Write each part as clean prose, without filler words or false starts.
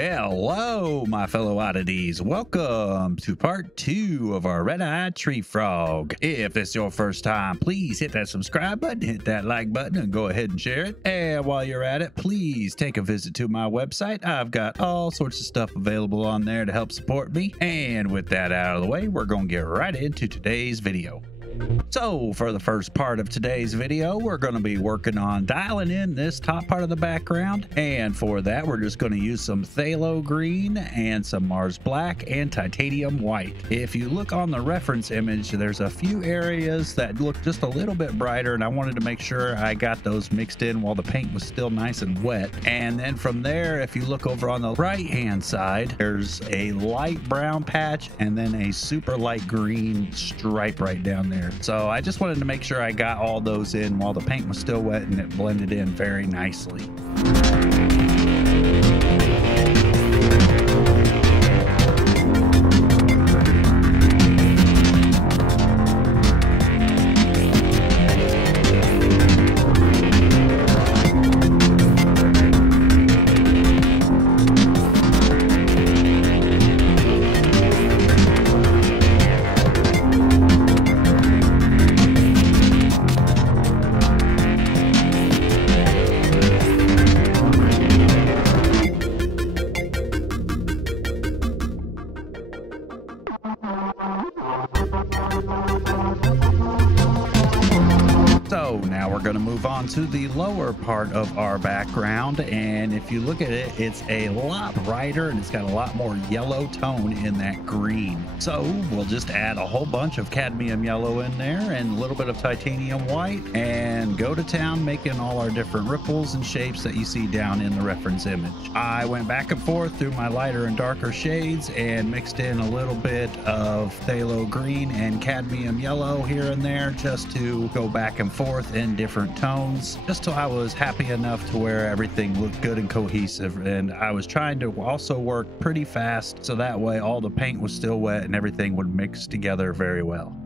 Hello, my fellow oddities. Welcome to part 2 of our red-eyed tree frog. If this is your first time, please hit that subscribe button, hit that like button, and go ahead and share it. And while you're at it, please take a visit to my website. I've got all sorts of stuff available on there to help support me. And with that out of the way, we're going to get right into today's video. So for the first part of today's video, we're going to be working on dialing in this top part of the background. And for that, we're just going to use some phthalo green and some Mars black and titanium white. If you look on the reference image, there's a few areas that look just a little bit brighter, and I wanted to make sure I got those mixed in while the paint was still nice and wet. And then from there, if you look over on the right hand side, there's a light brown patch and then a super light green stripe right down there. So I just wanted to make sure I got all those in while the paint was still wet, and it blended in very nicely. So now we're going to move on to the lower part of our background, and if you look at it, it's a lot brighter and it's got a lot more yellow tone in that green. So we'll just add a whole bunch of cadmium yellow in there and a little bit of titanium white and go to town making all our different ripples and shapes that you see down in the reference image. I went back and forth through my lighter and darker shades and mixed in a little bit of phthalo green and cadmium yellow here and there just to go back and forth in different tones, just till I was happy enough to where everything looked good and cohesive. And I was trying to also work pretty fast so that way all the paint was still wet and everything would mix together very well.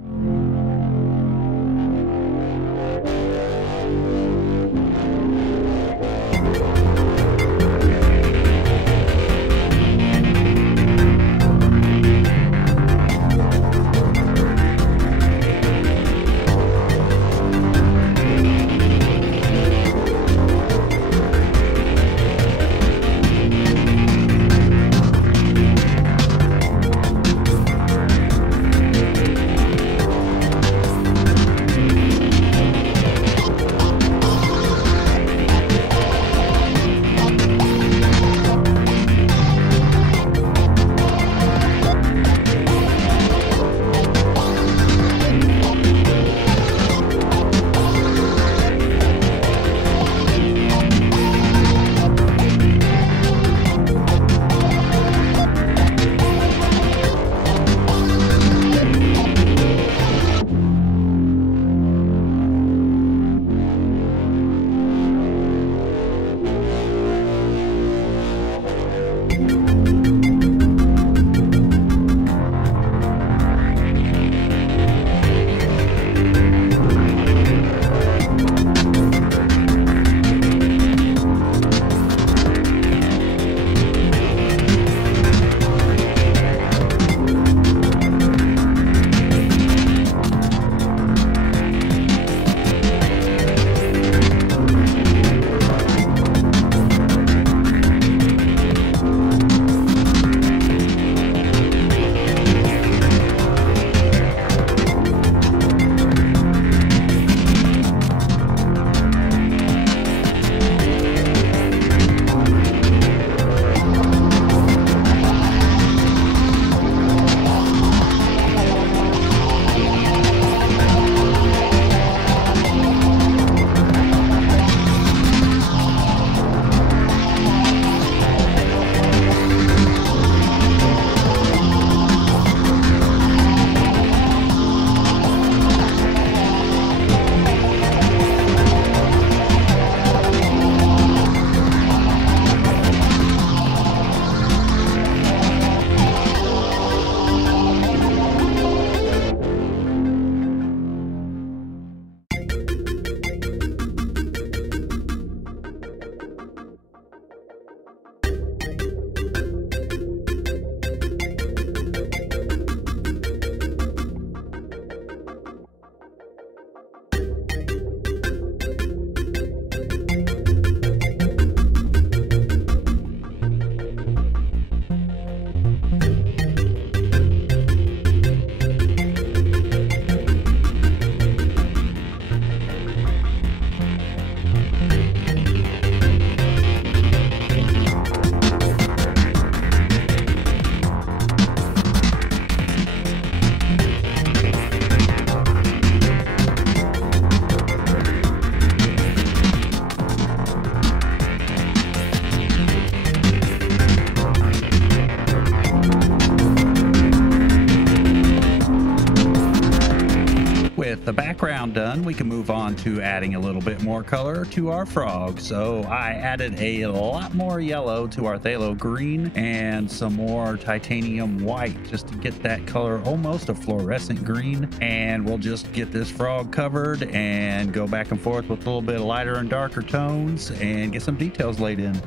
background done, we can move on to adding a little bit more color to our frog. So I added a lot more yellow to our phthalo green and some more titanium white just to get that color almost a fluorescent green. And we'll just get this frog covered and go back and forth with a little bit of lighter and darker tones and get some details laid in.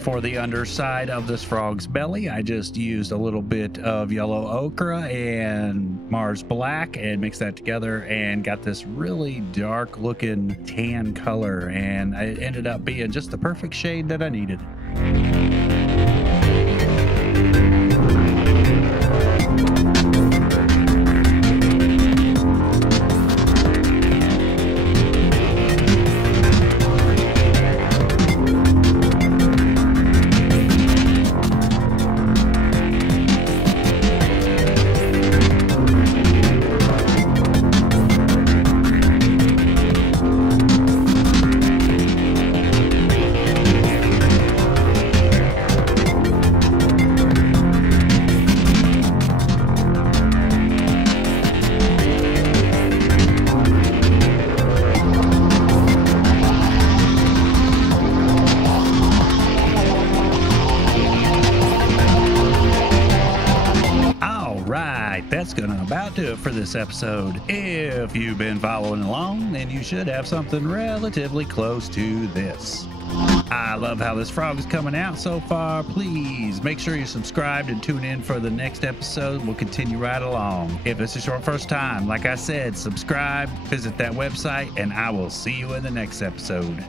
For the underside of this frog's belly, I just used a little bit of yellow ochre and Mars black and mixed that together and got this really dark looking tan color, and it ended up being just the perfect shade that I needed. That's gonna about do it for this episode. If you've been following along, then you should have something relatively close to this. I love how this frog is coming out so far. Please make sure you're subscribed and tune in for the next episode. We'll continue right along. If this is your first time, like I said, subscribe, visit that website, and I will see you in the next episode.